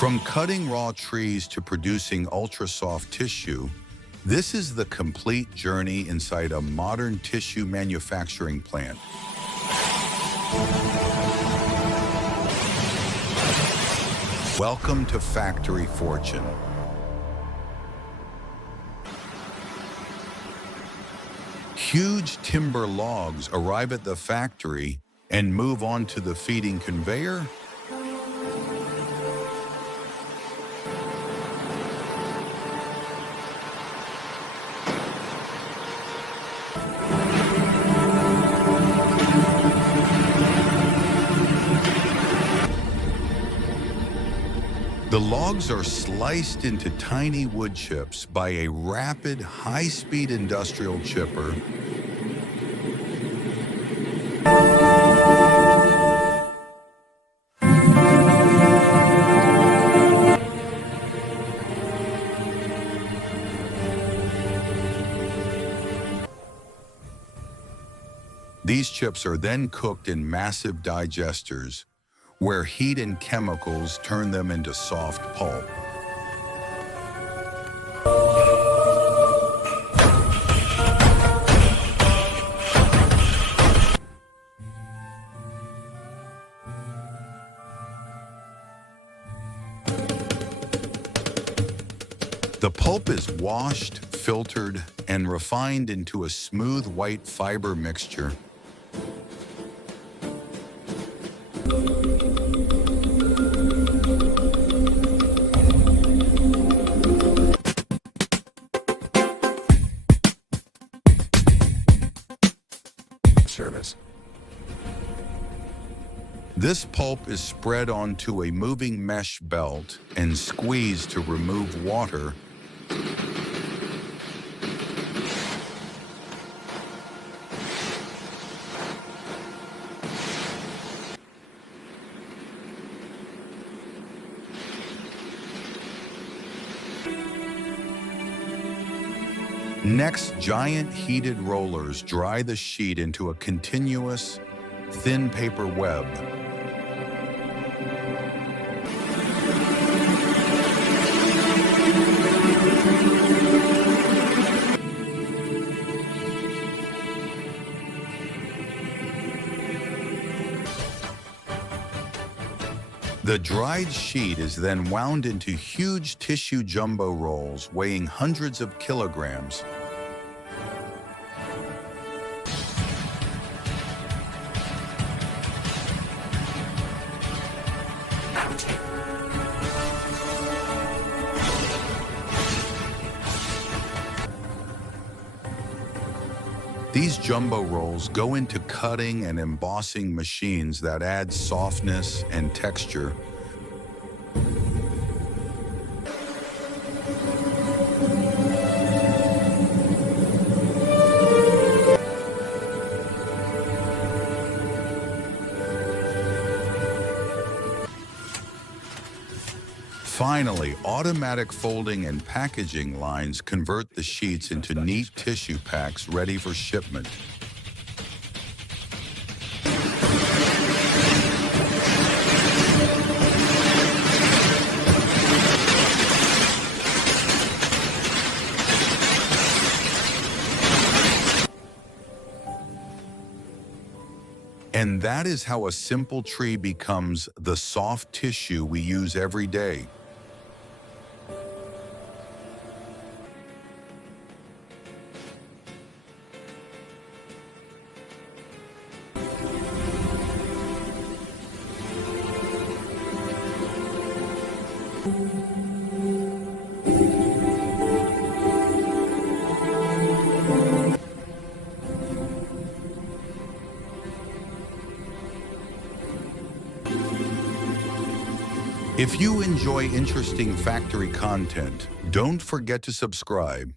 From cutting raw trees to producing ultra-soft tissue, this is the complete journey inside a modern tissue manufacturing plant. Welcome to Factory Fortune. Huge timber logs arrive at the factory and move on to the feeding conveyor. The logs are sliced into tiny wood chips by a rapid, high-speed industrial chipper. These chips are then cooked in massive digesters, where heat and chemicals turn them into soft pulp. The pulp is washed, filtered, and refined into a smooth white fiber mixture. Service. This pulp is spread onto a moving mesh belt and squeezed to remove water. Next, giant heated rollers dry the sheet into a continuous, thin paper web. The dried sheet is then wound into huge tissue jumbo rolls weighing hundreds of kilograms. These jumbo rolls go into cutting and embossing machines that add softness and texture. Finally, automatic folding and packaging lines convert the sheets into neat tissue packs ready for shipment. And that is how a simple tree becomes the soft tissue we use every day. If you enjoy interesting factory content, don't forget to subscribe.